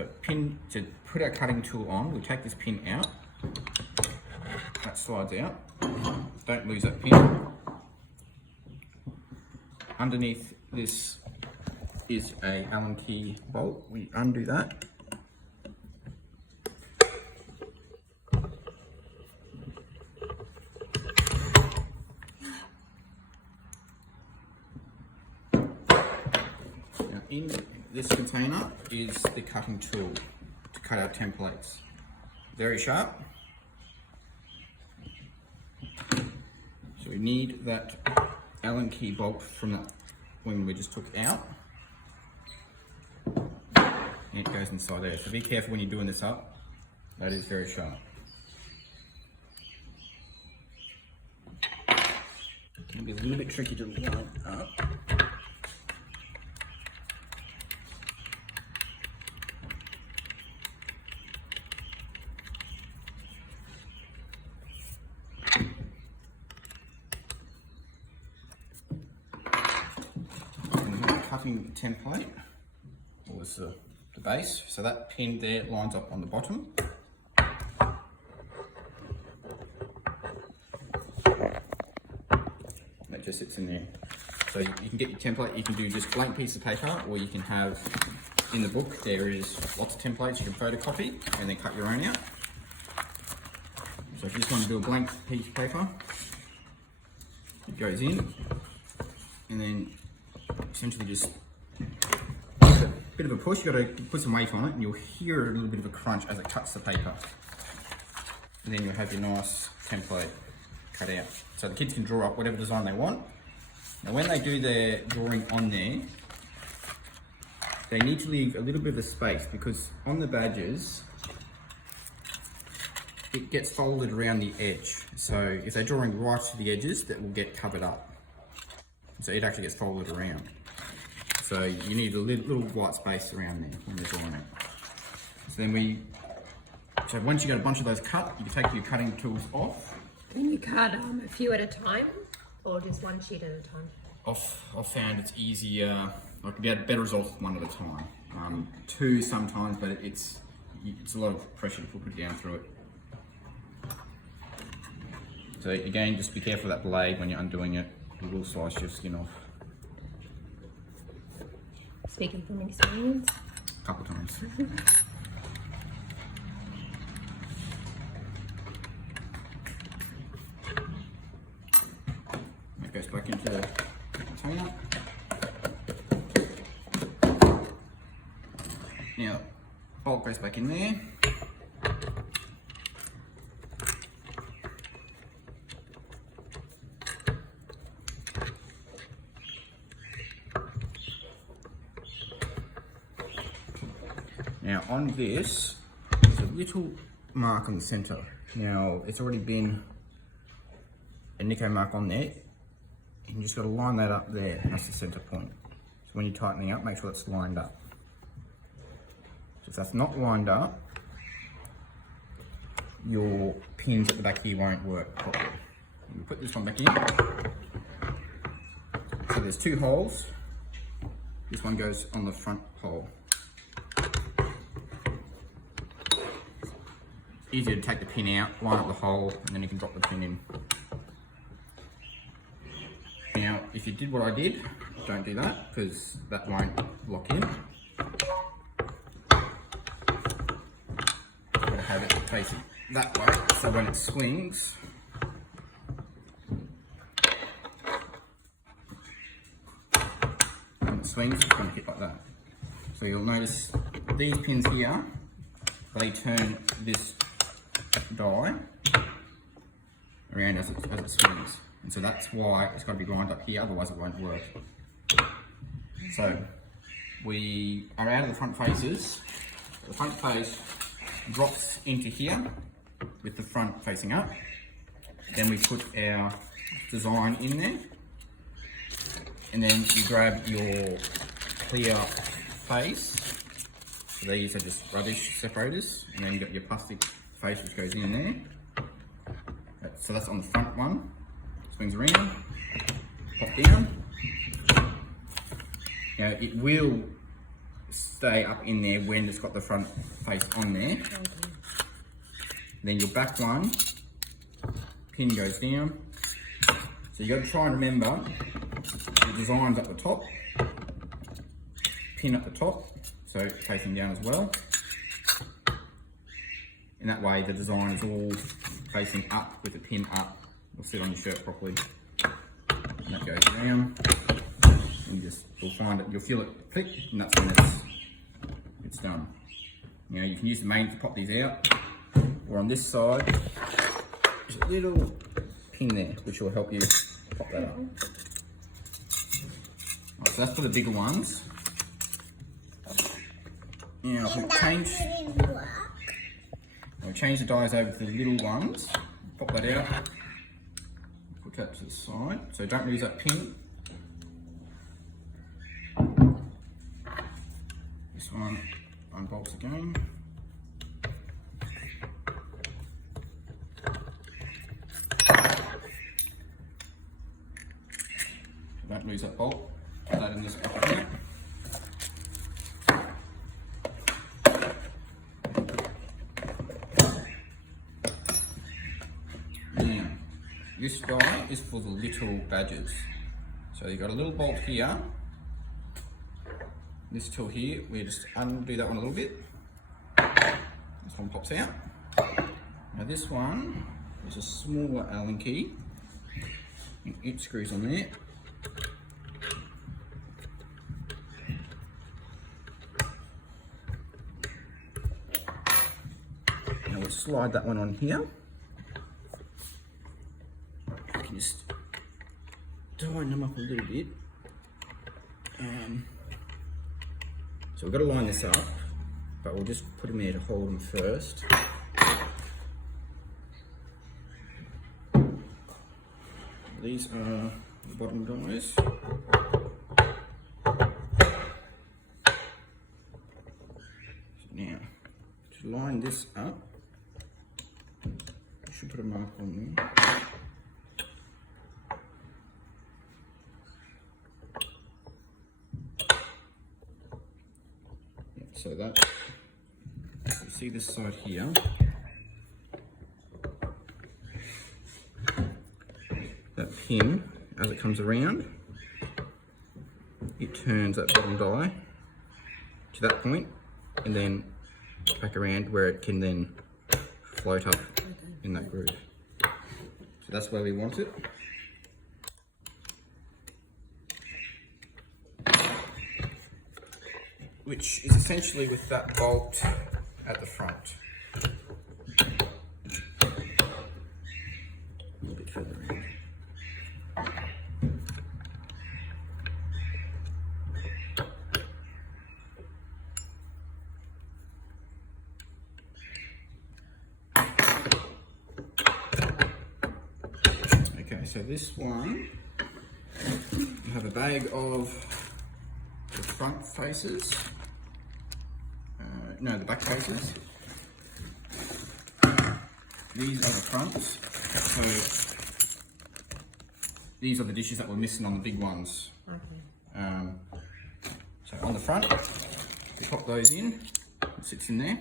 So pin, to put our cutting tool on, we take this pin out. That slides out. Don't lose that pin. Underneath this is a Allen key bolt. We undo that. Now in this container is the cutting tool to cut our templates. Very sharp. So we need that Allen key bolt from that one we just took out. And it goes inside there. So be careful when you're doing this up. That is very sharp. It can be a little bit tricky to line up. Cutting template was the base, so that pin there lines up on the bottom. That just sits in there. So you can get your template, you can do just blank piece of paper, or you can have, in the book there is lots of templates you can photocopy and then cut your own out. So if you just want to do a blank piece of paper, it goes in, and then essentially just a bit of a push. You've got to put some weight on it and you'll hear a little bit of a crunch as it cuts the paper. And then you'll have your nice template cut out. So the kids can draw up whatever design they want. Now when they do their drawing on there, they need to leave a little bit of a space, because on the badges, it gets folded around the edge. So if they're drawing right to the edges, that will get covered up. So it actually gets folded around. So you need a little white space around there when you're drawing it. So once you've got a bunch of those cut, you can take your cutting tools off. Can you cut a few at a time, or just one sheet at a time? I've found it's easier, I can get better results with one at a time. Two sometimes, but it's a lot of pressure to put it down through it. So again, just be careful of that blade when you're undoing it. It will slice your skin off. Speaking from experience? A couple of times. That goes back into the container. Now, bolt goes back in there. Now on this, there's a little mark on the center. Now it's already been a Nico mark on there. You just got to line that up there. That's the center point. So when you're tightening up, make sure it's lined up. So if that's not lined up, your pins at the back here won't work properly. You put this one back in. So there's two holes. This one goes on the front hole. Easier to take the pin out, line up the hole, and then you can drop the pin in. Now, if you did what I did, don't do that, because that won't lock in. You've got to have it facing that way, so when it swings, it's going to hit like that. So you'll notice these pins here, they turn this die around as it swings, and so that's why it's got to be lined up here, otherwise it won't work. So we are out of the front faces. The front face drops into here with the front facing up. Then we put our design in there, and then you grab your clear face. So these are just rubbish separators, and then you've got your plastic face which goes in there. So that's on the front one. Swings around, pop down. Now it will stay up in there when it's got the front face on there. Okay. Then your back one, pin goes down. So you got to try and remember the design's at the top, pin at the top, so facing down as well. In that way the design is all facing up with the pin up. It'll sit on your shirt properly. And that goes down. And you'll find it, you'll feel it click, and that's when it's done. You know, you can use the main to pop these out, or on this side, there's a little pin there, which will help you pop that up. Right, so that's for the bigger ones. Now, if we change the dies over to the little ones, pop that out, put that to the side, so don't lose that pin. This one unbolts again. Don't lose that bolt. Put that in this pocket here. Now, this die is for the little badges. So you've got a little bolt here. This tool here, we just undo that one a little bit. This one pops out. Now this one is a smaller Allen key. And it screws on there. Now we'll slide that one on here. You can just tighten them up a little bit. So we've got to line this up, but we'll just put them there to hold them first. These are the bottom dies. Now, to line this up, I should put a mark on there. So that, you see this side here, that pin, as it comes around, it turns that bottom die to that point, and then back around where it can then float up in that groove. So that's where we want it. Which is essentially with that bolt at the front. A little bit further around. Okay, so this one, you have a bag of the front faces. No, the back faces. These are the fronts. So these are the dishes that were missing on the big ones. Okay. So on the front, we pop those in. It sits in there.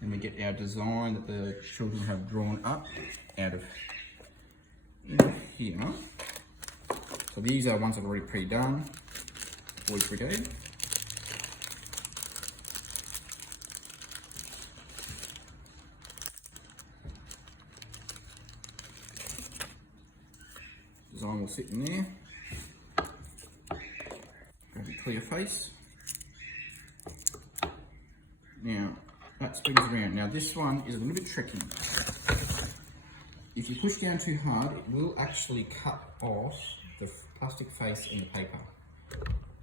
And we get our design that the children have drawn up out of in here. So these are ones I've already pre-done. Boys Brigade. Design will sit in there. Have a clear face. Now that spins around. Now this one is a little bit tricky. If you push down too hard, it will actually cut off the plastic face in the paper.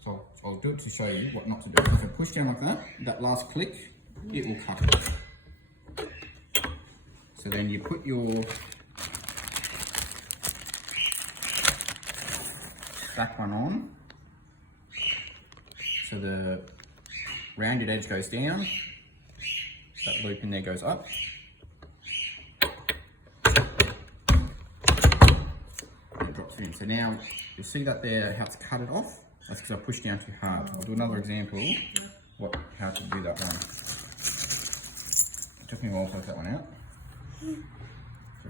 So I'll do it to show you what not to do. If I push down like that, that last click, it will cut it. So then you put your back one on, so the rounded edge goes down, that loop in there goes up, and it drops in. So now you'll see that there, how it's cut it off. That's because I pushed down too hard. I'll do another example how to do that one. It took me a while to work that one out. So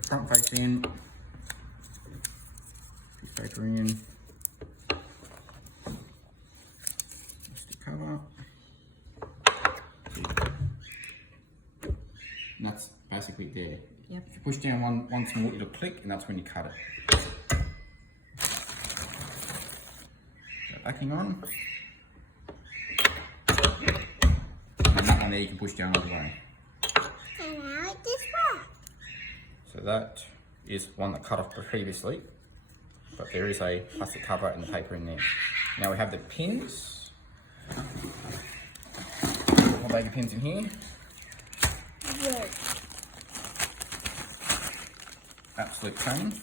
front face in, piece of paper in, plastic cover. And that's basically there. Yep. If you push down one small, it'll click, and that's when you cut it. Got backing on. And that one there you can push down all the way. And now this one. So that is one that cut off previously, but there is a plastic cover and the paper in there. Now we have the pins. More baby pins in here. Yes. Absolute pain.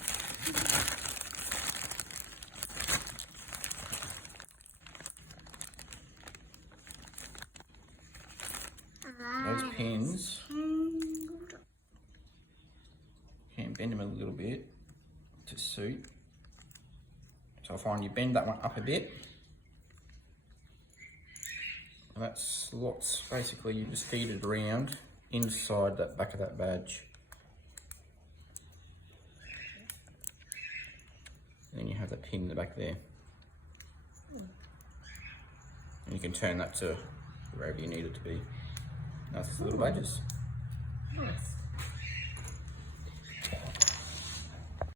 Those pins, can bend them a little bit to suit. So I find you bend that one up a bit. And that slots, basically you just feed it around inside that back of that badge. And then you have that pin in the back there. And you can turn that to wherever you need it to be. That's the little badges. Nice.